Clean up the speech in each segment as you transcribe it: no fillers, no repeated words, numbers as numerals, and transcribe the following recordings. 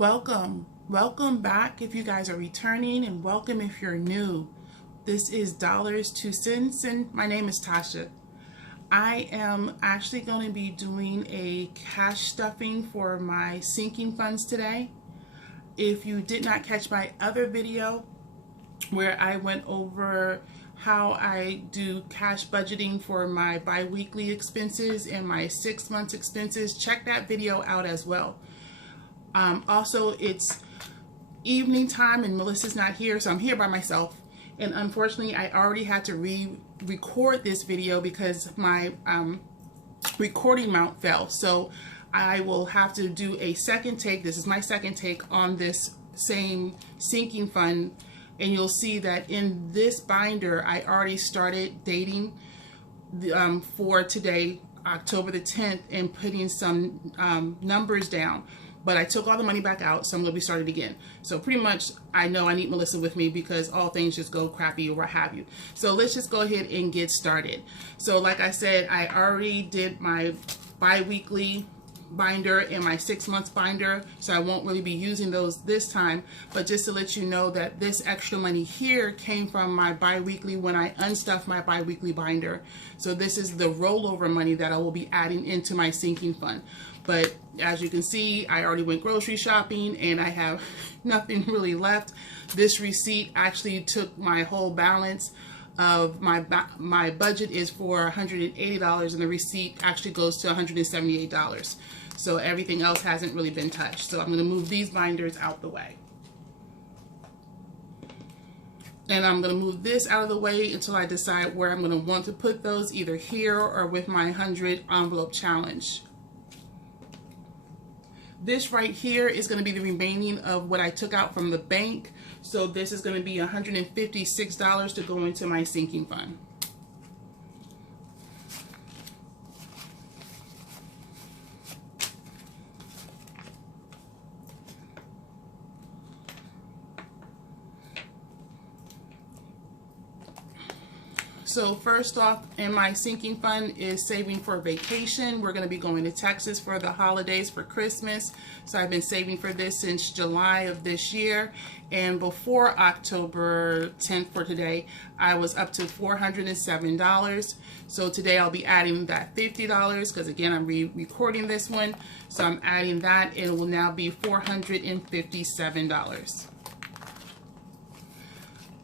Welcome back if you guys are returning, and welcome if you're new. This is Dollars to Cents, and my name is Tasha. I am actually going to be doing a cash stuffing for my sinking funds today. If you did not catch my other video where I went over how I do cash budgeting for my bi-weekly expenses and my 6 months expenses, check that video out as well. Also, it's evening time and Melissa's not here, so I'm here by myself, and unfortunately I already had to re-record this video because my recording mount fell, so I will have to do a second take. This is my second take on this same sinking fund, and you'll see that in this binder I already started dating for today, October the 10th, and putting some numbers down. But I took all the money back out, so I'm going to be started again. So pretty much I know I need Melissa with me because all things just go crappy or what have you. So let's just go ahead and get started. So like I said, I already did my bi-weekly binder and my 6 months binder, so I won't really be using those this time. But just to let you know that this extra money here came from my bi-weekly when I unstuffed my bi-weekly binder. So this is the rollover money that I will be adding into my sinking fund. But as you can see, I already went grocery shopping and I have nothing really left. This receipt actually took my whole balance of my budget is for $180, and the receipt actually goes to $178. So everything else hasn't really been touched. So I'm going to move these binders out the way. And I'm going to move this out of the way until I decide where I'm going to want to put those, either here or with my 100 envelope challenge. This right here is going to be the remaining of what I took out from the bank. So this is going to be $156 to go into my sinking fund. So first off in my sinking fund is saving for vacation. We're going to be going to Texas for the holidays, for Christmas. So I've been saving for this since July of this year. And before October 10th for today, I was up to $407. So today I'll be adding that $50 because again, I'm re-recording this one. So I'm adding that, and it will now be $457.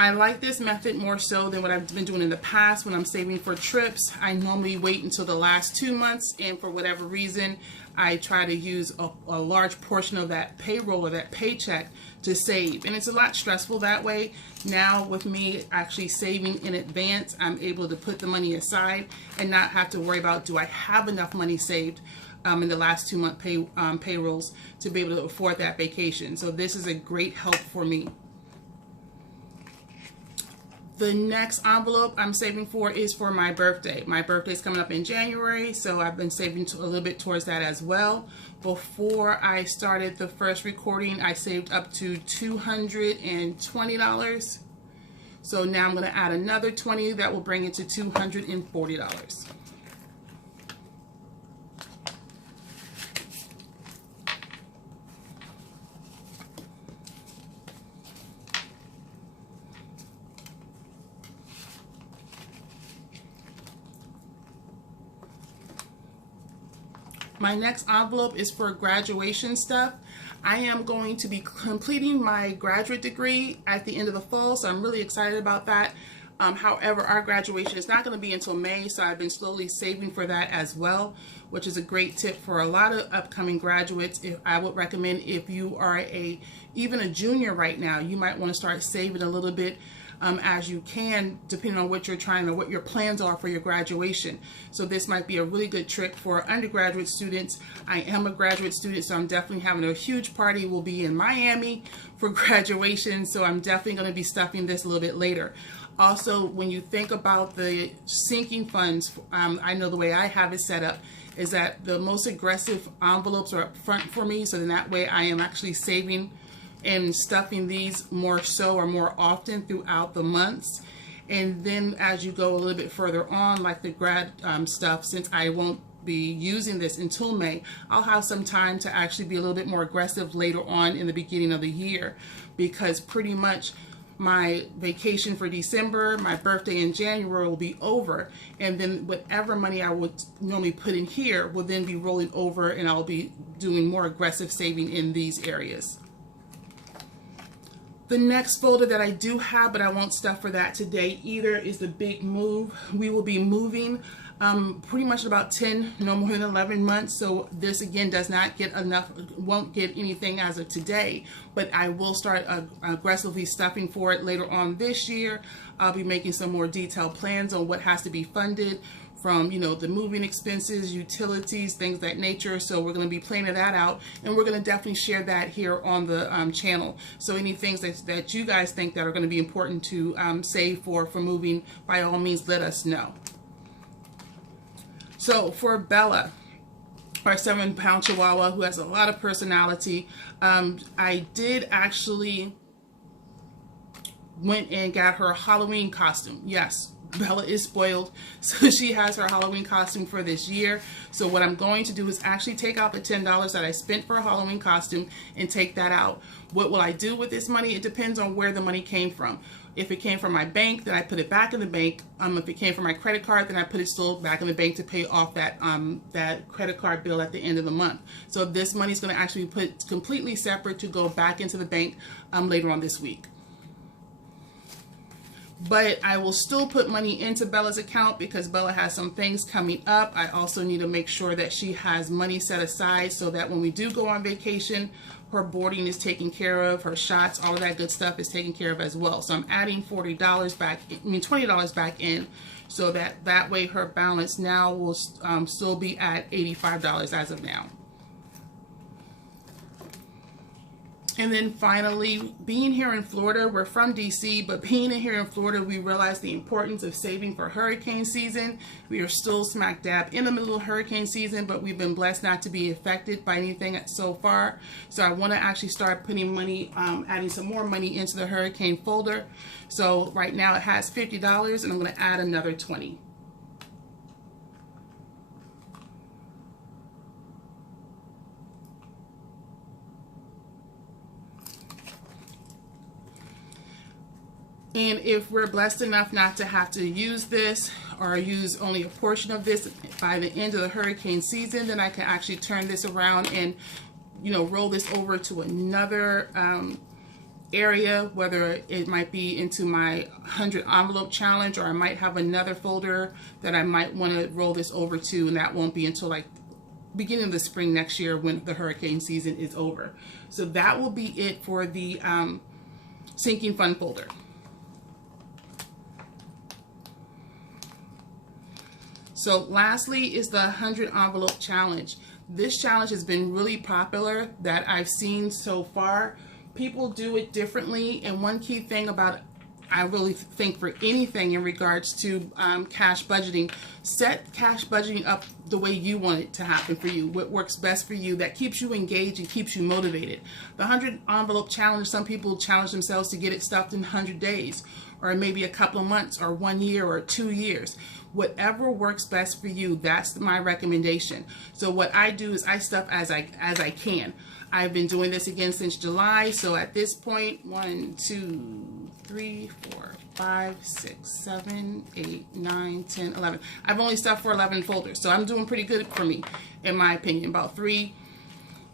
I like this method more so than what I've been doing in the past when I'm saving for trips. I normally wait until the last 2 months, and for whatever reason, I try to use a large portion of that payroll or that paycheck to save. And it's a lot stressful that way. Now with me actually saving in advance, I'm able to put the money aside and not have to worry about, do I have enough money saved in the last 2 month payrolls to be able to afford that vacation. So this is a great help for me. The next envelope I'm saving for is for my birthday. My birthday is coming up in January, so I've been saving a little bit towards that as well. Before I started the first recording, I saved up to $220. So now I'm going to add another $20. That will bring it to $240. My next envelope is for graduation stuff. I am going to be completing my graduate degree at the end of the fall, so I'm really excited about that. However, our graduation is not going to be until May, so I've been slowly saving for that as well, which is a great tip for a lot of upcoming graduates. I would recommend, if you are even a junior right now, you might want to start saving a little bit as you can, depending on what you're trying or what your plans are for your graduation. So this might be a really good trick for undergraduate students. I am a graduate student, so I'm definitely having a huge party. We'll be in Miami for graduation, so I'm definitely going to be stuffing this a little bit later. Also, when you think about the sinking funds, I know the way I have it set up is that the most aggressive envelopes are up front for me, so then that way I am actually saving and stuffing these more so or more often throughout the months. And then as you go a little bit further on, like the grad stuff, since I won't be using this until May, I'll have some time to actually be a little bit more aggressive later on in the beginning of the year, because pretty much my vacation for December, my birthday in January will be over, and then whatever money I would normally put in here will then be rolling over, and I'll be doing more aggressive saving in these areas. The next folder that I do have, but I won't stuff for that today either, is the big move. We will be moving pretty much about 10, no more than 11 months. So this again does not get enough, won't get anything as of today, but I will start aggressively stuffing for it later on this year. I'll be making some more detailed plans on what has to be funded from, you know, the moving expenses, utilities, things of that nature. So we're going to be planning that out, and we're going to definitely share that here on the channel. So any things that you guys think that are going to be important to save for moving, by all means, let us know. So for Bella, our 7-pound Chihuahua who has a lot of personality, I did actually went and got her a Halloween costume. Yes, Bella is spoiled, so she has her Halloween costume for this year. So what I'm going to do is actually take out the $10 that I spent for a Halloween costume and take that out. What will I do with this money? It depends on where the money came from. If it came from my bank, then I put it back in the bank. If it came from my credit card, then I put it still back in the bank to pay off that that credit card bill at the end of the month. So this money is going to actually be put completely separate to go back into the bank later on this week. But I will still put money into Bella's account because Bella has some things coming up. I also need to make sure that she has money set aside so that when we do go on vacation, her boarding is taken care of, her shots, all of that good stuff is taken care of as well. So I'm adding $20 back, $20 back in, so that way her balance now will still be at $85 as of now. And then finally, being here in Florida, we're from DC, but being here in Florida, we realize the importance of saving for hurricane season. We are still smack dab in the middle of hurricane season, but we've been blessed not to be affected by anything so far. So I want to actually start putting money, adding some more money into the hurricane folder. So right now it has $50, and I'm going to add another $20. And if we're blessed enough not to have to use this or use only a portion of this by the end of the hurricane season, then I can actually turn this around and, you know, roll this over to another area, whether it might be into my 100 envelope challenge, or I might have another folder that I might want to roll this over to, and that won't be until like beginning of the spring next year when the hurricane season is over. So that will be it for the sinking fund folder. So lastly is the 100 envelope challenge. This challenge has been really popular that I've seen so far. People do it differently, and one key thing about, I really think for anything in regards to cash budgeting, set cash budgeting up the way you want it to happen for you, what works best for you, that keeps you engaged and keeps you motivated. The 100 envelope challenge, some people challenge themselves to get it stuffed in 100 days, or maybe a couple of months, or 1 year, or 2 years. Whatever works best for you, that's my recommendation. So what I do is I stuff as I can. I've been doing this again since July, so at this point, 1, 2, 3, 4, 5, 6, 7, 8, 9, 10, 11. I've only stuffed for 11 folders, so I'm doing pretty good for me, in my opinion, about 3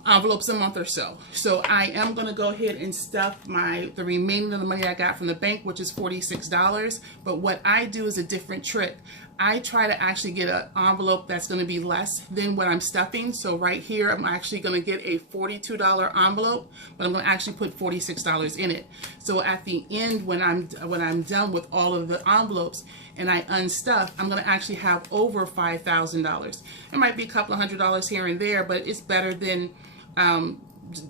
envelopes a month or so. So I am going to go ahead and stuff the remaining of the money I got from the bank, which is $46. But what I do is a different trick. I try to actually get an envelope that's going to be less than what I'm stuffing. So right here, I'm actually going to get a $42 envelope, but I'm going to actually put $46 in it. So at the end, when I'm done with all of the envelopes and I unstuff, I'm going to actually have over $5,000. It might be a couple of $100 here and there, but it's better than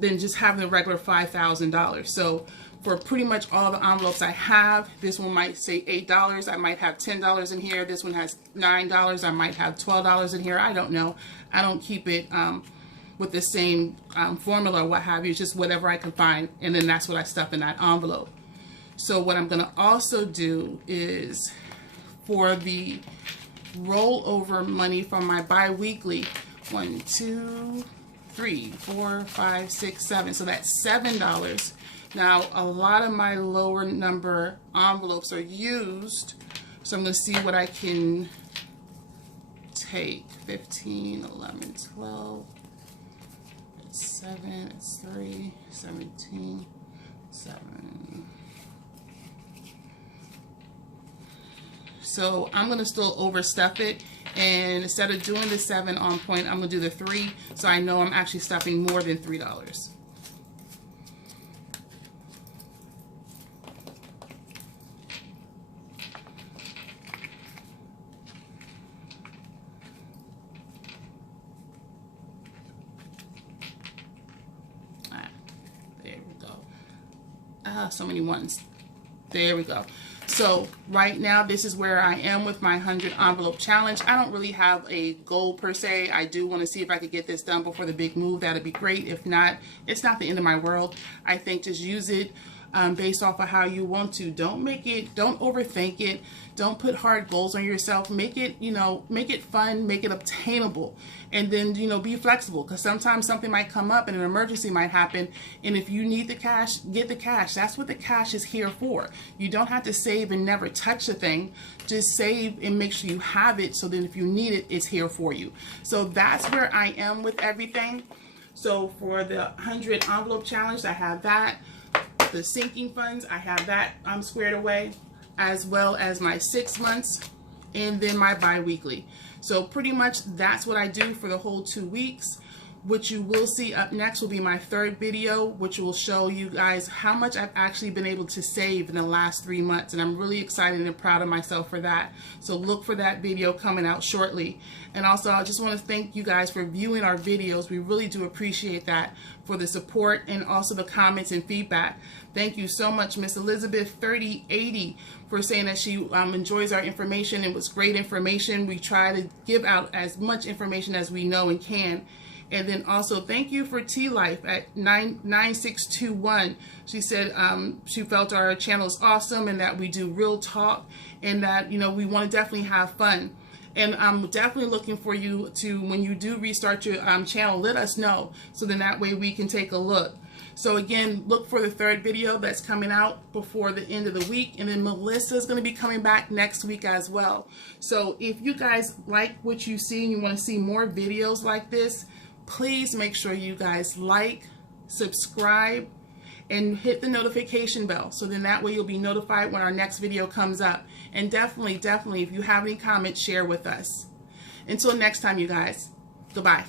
just having the regular $5,000. So for pretty much all the envelopes I have, this one might say $8. I might have $10 in here. This one has $9. I might have $12 in here. I don't know. I don't keep it with the same formula or what have you. It's just whatever I can find, and then that's what I stuff in that envelope. So what I'm going to also do is for the rollover money from my bi-weekly. 1, 2, 3, 4, 5, 6, 7. So that's $7. Now, a lot of my lower number envelopes are used. So I'm going to see what I can take. 15, 11, 12. It's 7, it's 3, 17, 7. So I'm going to still overstuff it, and instead of doing the 7 on point, I'm going to do the 3, so I know I'm actually stuffing more than $3. There we go. So many ones. There we go. So right now, this is where I am with my 100 envelope challenge. I don't really have a goal per se. I do want to see if I could get this done before the big move. That'd be great. If not, it's not the end of my world. I think just use it based off of how you want to. Don't overthink it. Don't put hard goals on yourself. Make it, make it fun, make it obtainable. And then, be flexible, because sometimes something might come up and an emergency might happen. And if you need the cash, get the cash. That's what the cash is here for. You don't have to save and never touch the thing. Just save and make sure you have it, so that if you need it, it's here for you. So that's where I am with everything. So for the 100 envelope challenge, I have that. The sinking funds, I have that squared away, as well as my 6 months, and then my bi-weekly. So pretty much that's what I do for the whole 2 weeks. What you will see up next will be my 3rd video, which will show you guys how much I've actually been able to save in the last 3 months. And I'm really excited and proud of myself for that. So look for that video coming out shortly. And also, I just want to thank you guys for viewing our videos. We really do appreciate that, for the support and also the comments and feedback. Thank you so much, Miss Elizabeth 3080, for saying that she enjoys our information. It was great information. We try to give out as much information as we know and can. And then also thank you for T-Life at 9621. She said she felt our channel is awesome, and that we do real talk, and that we want to definitely have fun. And I'm definitely looking for you to, when you do restart your channel, let us know, so then that way we can take a look. So again, look for the 3rd video that's coming out before the end of the week. And then Melissa's going to be coming back next week as well. So if you guys like what you see and you want to see more videos like this, please make sure you guys like, subscribe, and hit the notification bell, so then that way you'll be notified when our next video comes up. And definitely, if you have any comments, share with us. Until next time, you guys, goodbye.